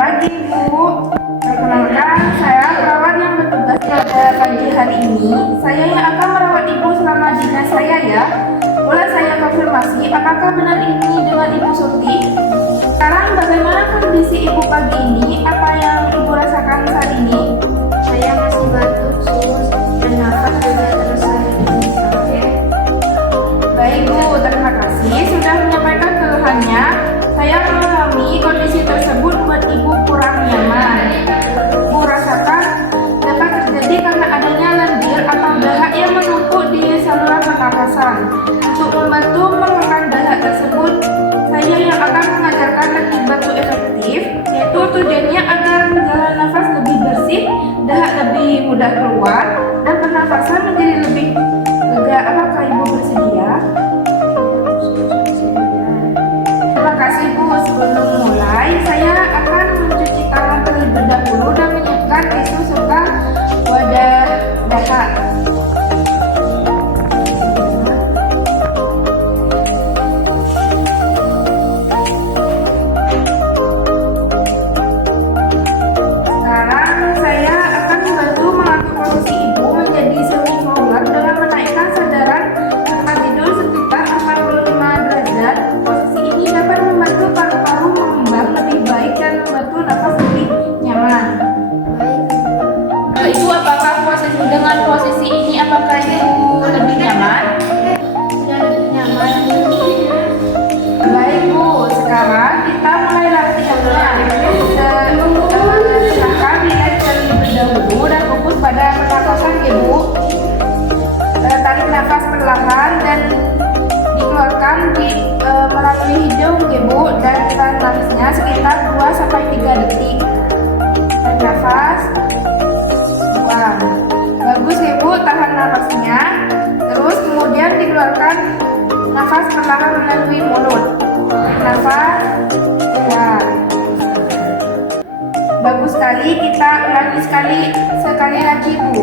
pagi, Bu. Perkenalkan, saya perawat yang bertugas pada pagi hari ini. Saya yang akan merawat Ibu selama dinas saya ya. Boleh saya konfirmasi, apakah benar ini dengan Ibu Surti? Sekarang bagaimana kondisi Ibu pagi ini? Apa yang Ibu rasakan saat ini? Saya masih batuk, sus, dan nafas juga terasa sakit. Baik Bu, terima kasih sudah menyampaikan keluhannya. Saya memahami kondisi tersebut membuat Ibu kurang nyaman. Bu rasakan dapat terjadi karena adanya lendir atau dahak yang menumpuk di saluran pernapasan. Untuk membantu mengeluarkan dahak tersebut, saya yang akan mengajarkan teknik batuk efektif, yaitu tujuannya agar jalan nafas lebih bersih, dahak lebih mudah keluar, dan pernapasan menjadi lebih lega. Apakah Ibu bersedia? Terima kasih Bu. Sebelum mulai, saya akan mencuci tangan terlebih dahulu dan menyiapkan tisu serta wadah dahak. Sekarang saya akan membantu mengatur posisi Ibu menjadi semi-forward dengan menaikkan sandaran tempat tidur sekitar 45 derajat. Posisi ini dapat membantu paru-paru mengembang lebih baik dan membantu nafas lebih nyaman. Ibu, apakah dengan posisi ini apakah Ibu lebih nyaman? Sudah lebih nyaman. Baik Bu, sekarang kita mulai latihannya. Silakan relax terlebih dahulu dan fokus pada pernapasan ya Bu. Tarik nafas perlahan dan dikeluarkan melalui hidung ya Bu, dan tahan nafasnya sekitar 2-3 detik. Tarik nafas, buang. Bagus ya Bu, tahan nafasnya. Terus kemudian dikeluarkan nafas perlahan melalui mulut. Tarik nafas, buang. Bagus sekali, kita ulangi sekali lagi Bu.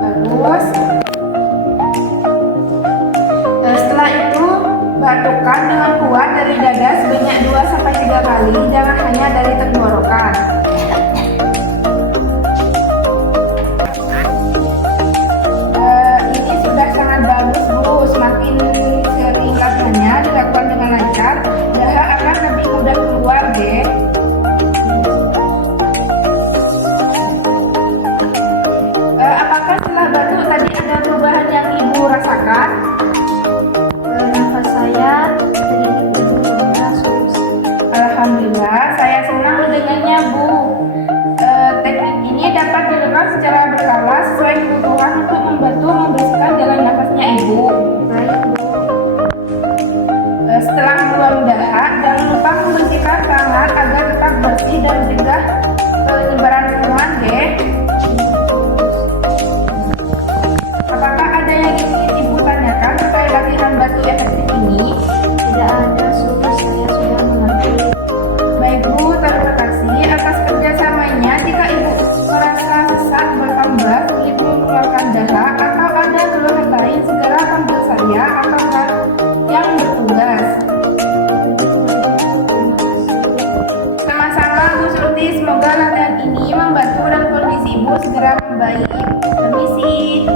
Bagus. Setelah itu, batukkan dengan kuat dari dada sebanyak 2-3 kali, jangan hanya dari tenggorokan. Ini sudah sangat bagus Bu, semakin sering latihannya dilakukan dengan lancar, dahak akan lebih mudah keluar deh. Apakah setelah batuk tadi ada perubahan yang Ibu rasakan? Nafas saya sedikit lebih lega, sus. Alhamdulillah, saya senang mendengarnya Bu. Teknik ini dapat dilakukan secara berkala sesuai kebutuhan untuk membantu membersihkan jalan nafasnya Ibu. Baik, Bu. Setelah buang dahak, jangan lupa membersihkan tangan agar tetap bersih dan mencegah penyebaran kuman deh. Apakah ada yang ingin Ibu tanyakan terkait latihan batuk efektif ini? Tidak ada, sus. Saya sudah mengerti. Baik Bu, terima kasih atas kerjasamanya. Jika Ibu merasa sesak bertambah, sulit mengeluarkan dahak, atau ada keluhan lain, segera panggil saya atau yang bertugas. Sama-sama Bu Surti, semoga latihan ini membantu dan kondisi Ibu segera membaik. Permisi.